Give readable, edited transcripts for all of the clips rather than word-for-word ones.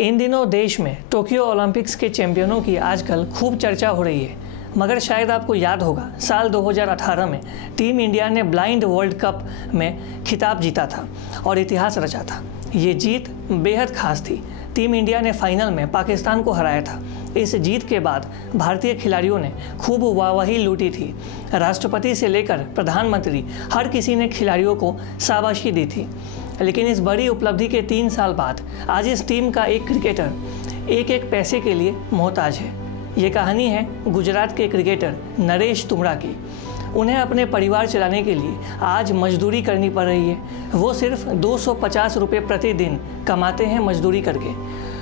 इन दिनों देश में टोक्यो ओलंपिक्स के चैंपियनों की आजकल खूब चर्चा हो रही है, मगर शायद आपको याद होगा साल 2018 में टीम इंडिया ने ब्लाइंड वर्ल्ड कप में खिताब जीता था और इतिहास रचा था। ये जीत बेहद खास थी। टीम इंडिया ने फाइनल में पाकिस्तान को हराया था। इस जीत के बाद भारतीय खिलाड़ियों ने खूब वाहवाही लूटी थी। राष्ट्रपति से लेकर प्रधानमंत्री हर किसी ने खिलाड़ियों को शाबाशी दी थी। लेकिन इस बड़ी उपलब्धि के 3 साल बाद आज इस टीम का एक क्रिकेटर एक पैसे के लिए मोहताज है। ये कहानी है गुजरात के क्रिकेटर नरेश तुमरा की। उन्हें अपने परिवार चलाने के लिए आज मजदूरी करनी पड़ रही है। वो सिर्फ 250 रुपये प्रतिदिन कमाते हैं मजदूरी करके।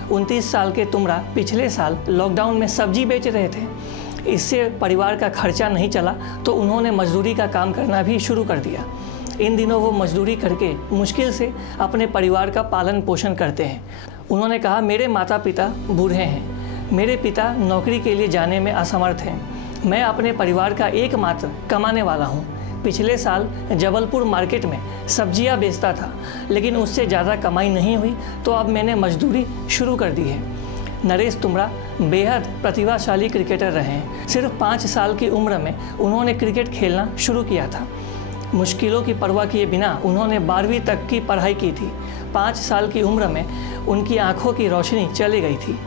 29 साल के तुमरा पिछले साल लॉकडाउन में सब्जी बेच रहे थे। इससे परिवार का खर्चा नहीं चला तो उन्होंने मजदूरी का काम करना भी शुरू कर दिया। इन दिनों वो मजदूरी करके मुश्किल से अपने परिवार का पालन पोषण करते हैं। उन्होंने कहा, मेरे माता पिता बूढ़े हैं, मेरे पिता नौकरी के लिए जाने में असमर्थ हैं। मैं अपने परिवार का एकमात्र कमाने वाला हूँ। पिछले साल जबलपुर मार्केट में सब्जियाँ बेचता था, लेकिन उससे ज़्यादा कमाई नहीं हुई तो अब मैंने मजदूरी शुरू कर दी है। नरेश तुमरा बेहद प्रतिभाशाली क्रिकेटर रहे हैं। सिर्फ 5 साल की उम्र में उन्होंने क्रिकेट खेलना शुरू किया था। मुश्किलों की परवाह किए बिना उन्होंने 12वीं तक की पढ़ाई की थी। 5 साल की उम्र में उनकी आंखों की रोशनी चली गई थी।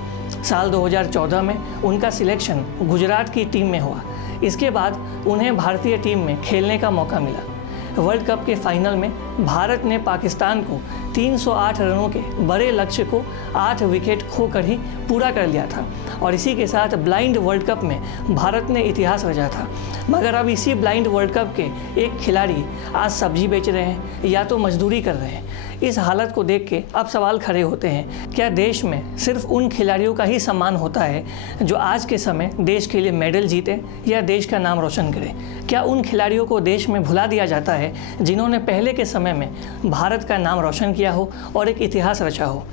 साल 2014 में उनका सिलेक्शन गुजरात की टीम में हुआ। इसके बाद उन्हें भारतीय टीम में खेलने का मौका मिला। वर्ल्ड कप के फाइनल में भारत ने पाकिस्तान को 308 रनों के बड़े लक्ष्य को 8 विकेट खोकर ही पूरा कर लिया था और इसी के साथ ब्लाइंड वर्ल्ड कप में भारत ने इतिहास रचा था। मगर अब इसी ब्लाइंड वर्ल्ड कप के एक खिलाड़ी आज सब्जी बेच रहे हैं या तो मजदूरी कर रहे हैं। इस हालत को देख के अब सवाल खड़े होते हैं, क्या देश में सिर्फ उन खिलाड़ियों का ही सम्मान होता है जो आज के समय देश के लिए मेडल जीते या देश का नाम रोशन करें? क्या उन खिलाड़ियों को देश में भुला दिया जाता है जिन्होंने पहले के समय में भारत का नाम रोशन किया हो और एक इतिहास रचा हो?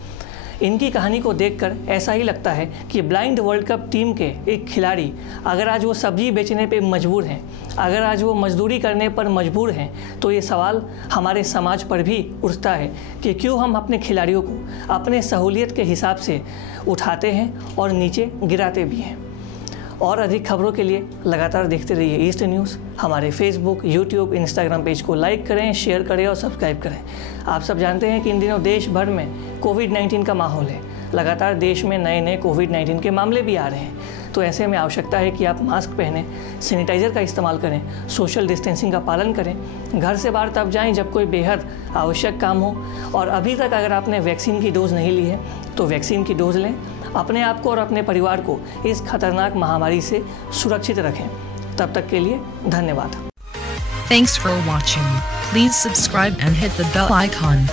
इनकी कहानी को देखकर ऐसा ही लगता है कि ब्लाइंड वर्ल्ड कप टीम के एक खिलाड़ी अगर आज वो सब्जी बेचने पे मजबूर हैं, अगर आज वो मजदूरी करने पर मजबूर हैं, तो ये सवाल हमारे समाज पर भी उठता है कि क्यों हम अपने खिलाड़ियों को अपने सहूलियत के हिसाब से उठाते हैं और नीचे गिराते भी हैं। और अधिक खबरों के लिए लगातार देखते रहिए ईस्ट न्यूज़। हमारे फेसबुक, यूट्यूब, इंस्टाग्राम पेज को लाइक करें, शेयर करें और सब्सक्राइब करें। आप सब जानते हैं कि इन दिनों देश भर में कोविड-19 का माहौल है। लगातार देश में नए कोविड-19 के मामले भी आ रहे हैं। तो ऐसे में आवश्यकता है कि आप मास्क पहनें, सैनिटाइज़र का इस्तेमाल करें, सोशल डिस्टेंसिंग का पालन करें। घर से बाहर तब जाएं जब कोई बेहद आवश्यक काम हो। और अभी तक अगर आपने वैक्सीन की डोज़ नहीं ली है तो वैक्सीन की डोज़ लें। अपने आप को और अपने परिवार को इस खतरनाक महामारी से सुरक्षित रखें। तब तक के लिए धन्यवाद। Thanks for watching. Please subscribe and hit the bell icon.